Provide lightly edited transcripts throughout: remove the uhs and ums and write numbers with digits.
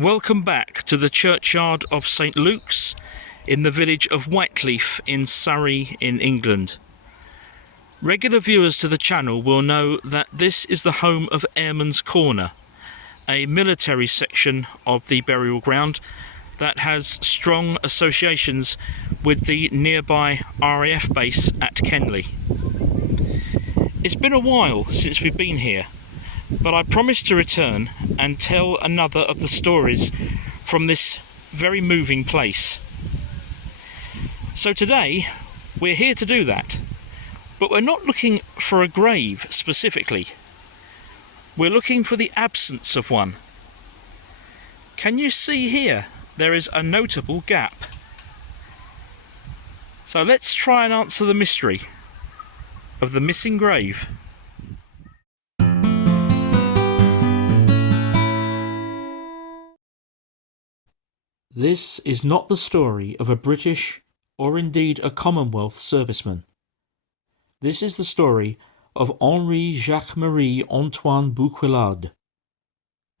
Welcome back to the churchyard of St Luke's in the village of Whyteleafe in Surrey in England. Regular viewers to the channel will know that this is the home of Airmen's Corner, a military section of the burial ground that has strong associations with the nearby R.A.F base at Kenley. It's been a while since we've been here, but I promise to return and tell another of the stories from this very moving place. So today we're here to do that, but we're not looking for a grave specifically. We're looking for the absence of one. Can you see here there is a notable gap? So let's try and answer the mystery of the missing grave. This is not the story of a British or indeed a Commonwealth serviceman. This is the story of Henri Jacques-Marie Antoine Bouquelade,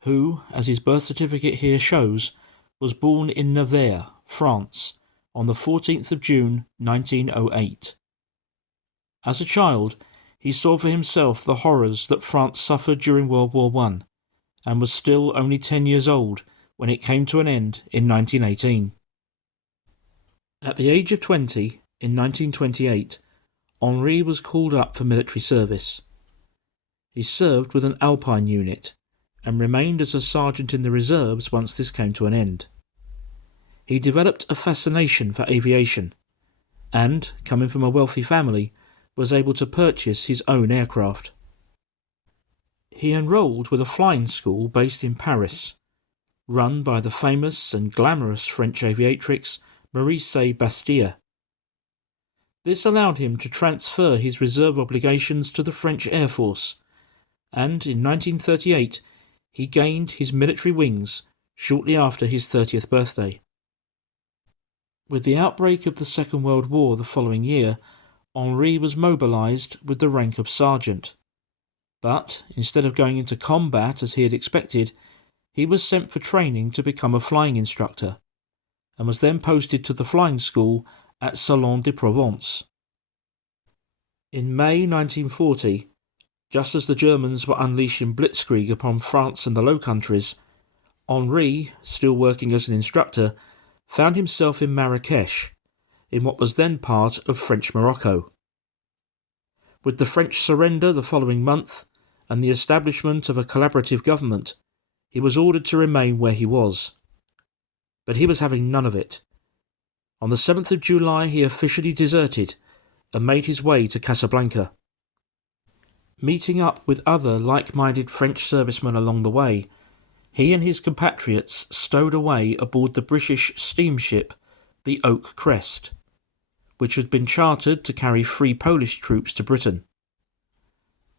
who, as his birth certificate here shows, was born in Nevers, France, on the 14th of June 1908. As a child, he saw for himself the horrors that France suffered during World War I, and was still only 10 years old when it came to an end in 1918. At the age of 20, in 1928, Henri was called up for military service. He served with an Alpine unit, and remained as a sergeant in the reserves once this came to an end. He developed a fascination for aviation, and, coming from a wealthy family, was able to purchase his own aircraft. He enrolled with a flying school based in Paris, run by the famous and glamorous French aviatrix Marise Bastille. This allowed him to transfer his reserve obligations to the French Air Force, and in 1938 he gained his military wings shortly after his 30th birthday. With the outbreak of the Second World War the following year, Henri was mobilised with the rank of sergeant. But instead of going into combat as he had expected, he was sent for training to become a flying instructor, and was then posted to the flying school at Salon de Provence. In May 1940, just as the Germans were unleashing blitzkrieg upon France and the Low Countries, Henri, still working as an instructor, found himself in Marrakesh, in what was then part of French Morocco. With the French surrender the following month, and the establishment of a collaborative government, he was ordered to remain where he was. But he was having none of it. On the 7th of July he officially deserted and made his way to Casablanca. Meeting up with other like-minded French servicemen along the way, he and his compatriots stowed away aboard the British steamship the Oak Crest, which had been chartered to carry free Polish troops to Britain.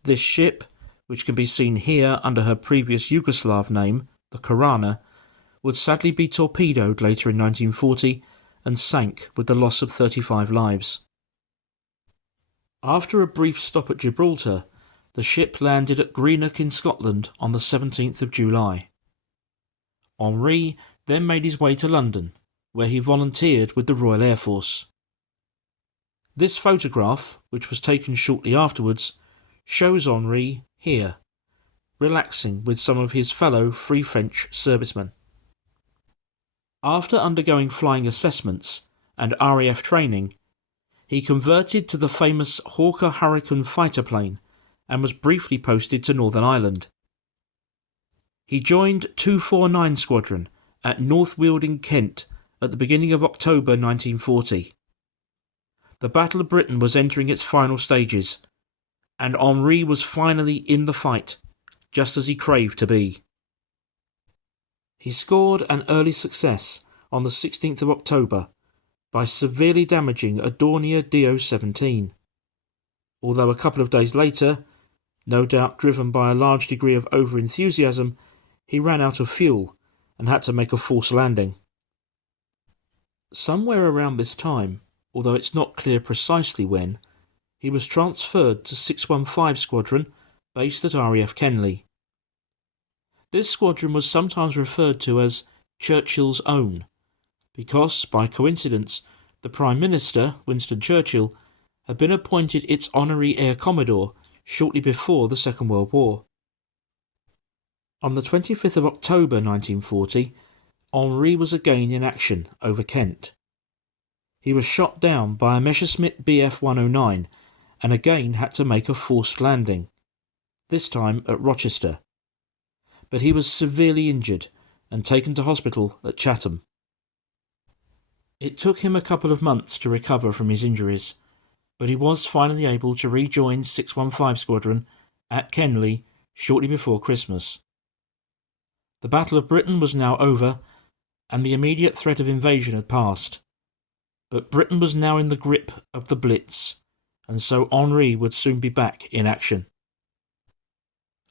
This ship, which can be seen here under her previous Yugoslav name, the Korana, would sadly be torpedoed later in 1940 and sank with the loss of 35 lives. After a brief stop at Gibraltar, the ship landed at Greenock in Scotland on the 17th of July. Henri then made his way to London, where he volunteered with the Royal Air Force. This photograph, which was taken shortly afterwards, shows Henri here, relaxing with some of his fellow Free French servicemen. After undergoing flying assessments and R.A.F training, he converted to the famous Hawker Hurricane fighter plane and was briefly posted to Northern Ireland. He joined 249 Squadron at North Wealding, Kent at the beginning of October 1940. The Battle of Britain was entering its final stages, and Henri was finally in the fight, just as he craved to be. He scored an early success on the 16th of October by severely damaging a Dornier Do-17, although a couple of days later, no doubt driven by a large degree of over-enthusiasm, he ran out of fuel and had to make a forced landing. Somewhere around this time, although it's not clear precisely when, he was transferred to 615 Squadron based at R.A.F Kenley. This squadron was sometimes referred to as Churchill's Own, because, by coincidence, the Prime Minister, Winston Churchill, had been appointed its honorary Air Commodore shortly before the Second World War. On the 25th of October 1940, Henri was again in action over Kent. He was shot down by a Messerschmitt Bf 109 and again had to make a forced landing, this time at Rochester. But he was severely injured and taken to hospital at Chatham. It took him a couple of months to recover from his injuries, but he was finally able to rejoin 615 Squadron at Kenley shortly before Christmas. The Battle of Britain was now over, and the immediate threat of invasion had passed. But Britain was now in the grip of the Blitz, and so Henri would soon be back in action.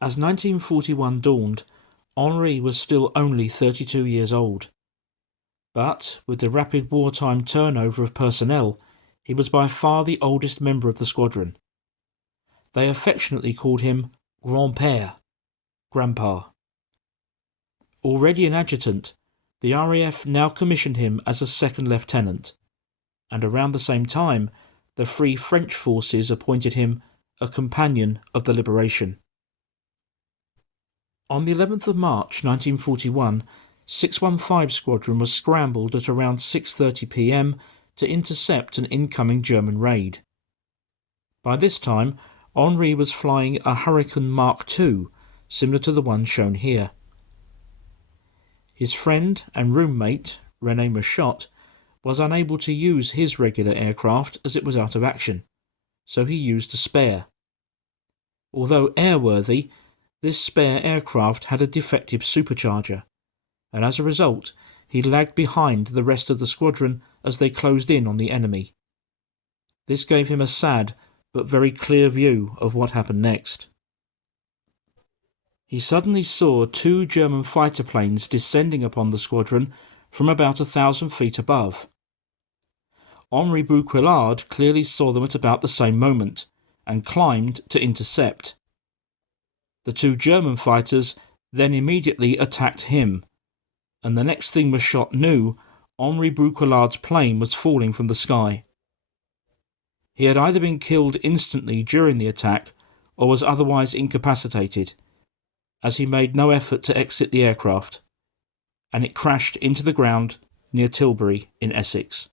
As 1941 dawned, Henri was still only 32 years old. But, with the rapid wartime turnover of personnel, he was by far the oldest member of the squadron. They affectionately called him Grand-Père, Grandpa. Already an adjutant, the R.A.F. now commissioned him as a second lieutenant, and around the same time, the Free French forces appointed him a companion of the liberation. On the 11th of March 1941, 615 Squadron was scrambled at around 6:30 p.m. to intercept an incoming German raid. By this time, Henri was flying a Hurricane Mark II, similar to the one shown here. His friend and roommate, René Michotte, was unable to use his regular aircraft as it was out of action, so he used a spare. Although airworthy, this spare aircraft had a defective supercharger, and as a result, he lagged behind the rest of the squadron as they closed in on the enemy. This gave him a sad but very clear view of what happened next. He suddenly saw two German fighter planes descending upon the squadron from about 1,000 feet above. Henri Bouquelard clearly saw them at about the same moment and climbed to intercept. The two German fighters then immediately attacked him, and the next thing Michotte knew, Henri Bouquelard's plane was falling from the sky. He had either been killed instantly during the attack or was otherwise incapacitated, as he made no effort to exit the aircraft, and it crashed into the ground near Tilbury in Essex.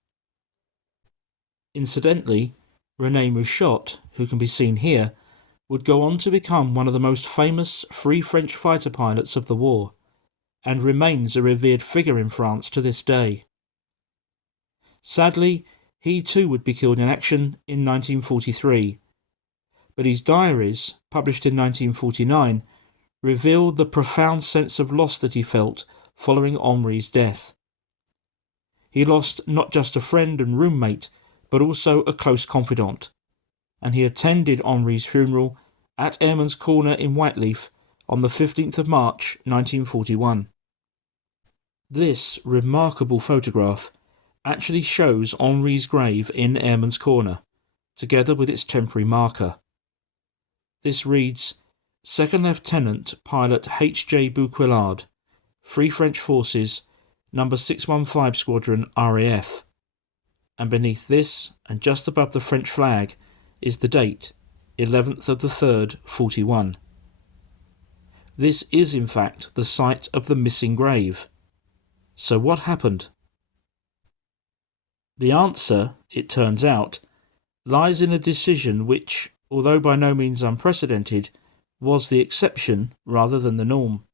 Incidentally, René Michotte, who can be seen here, would go on to become one of the most famous Free French fighter pilots of the war, and remains a revered figure in France to this day. Sadly, he too would be killed in action in 1943, but his diaries, published in 1949, revealed the profound sense of loss that he felt following Henri's death. He lost not just a friend and roommate, but also a close confidant, and he attended Henri's funeral at Airmen's Corner in Whyteleafe on the 15th of March 1941. This remarkable photograph actually shows Henri's grave in Airmen's Corner, together with its temporary marker. This reads, Second Lieutenant Pilot H.J. Bouquelard, Free French Forces, No. 615 Squadron R.A.F. And beneath this, and just above the French flag, is the date, 11th of the 3rd, 41. This is in fact the site of the missing grave. So what happened? The answer, it turns out, lies in a decision which, although by no means unprecedented, was the exception rather than the norm.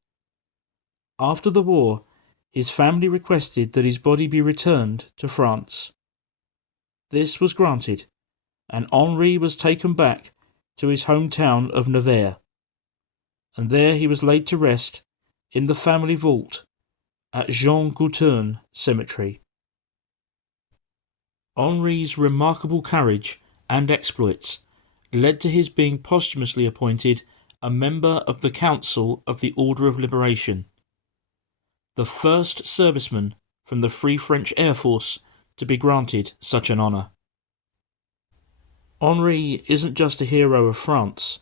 After the war, his family requested that his body be returned to France. This was granted, and Henri was taken back to his hometown of Nevers, and there he was laid to rest in the family vault at Jean Gouthern Cemetery. Henri's remarkable courage and exploits led to his being posthumously appointed a member of the Council of the Order of Liberation, the first serviceman from the Free French Air Force to be granted such an honour. Henri isn't just a hero of France,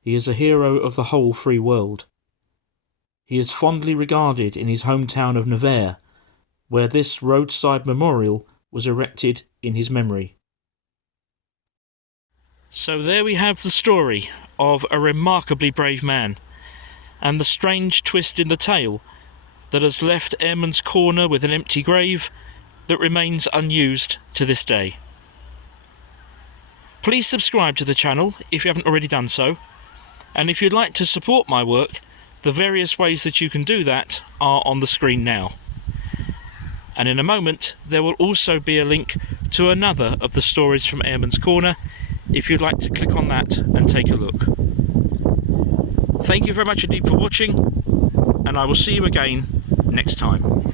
he is a hero of the whole free world. He is fondly regarded in his hometown of Nevers, where this roadside memorial was erected in his memory. So there we have the story of a remarkably brave man, and the strange twist in the tale that has left Airmen's Corner with an empty grave that remains unused to this day. Please subscribe to the channel if you haven't already done so, and if you'd like to support my work, the various ways that you can do that are on the screen now. And in a moment there will also be a link to another of the stories from Airmen's Corner if you'd like to click on that and take a look. Thank you very much indeed for watching, and I will see you again next time.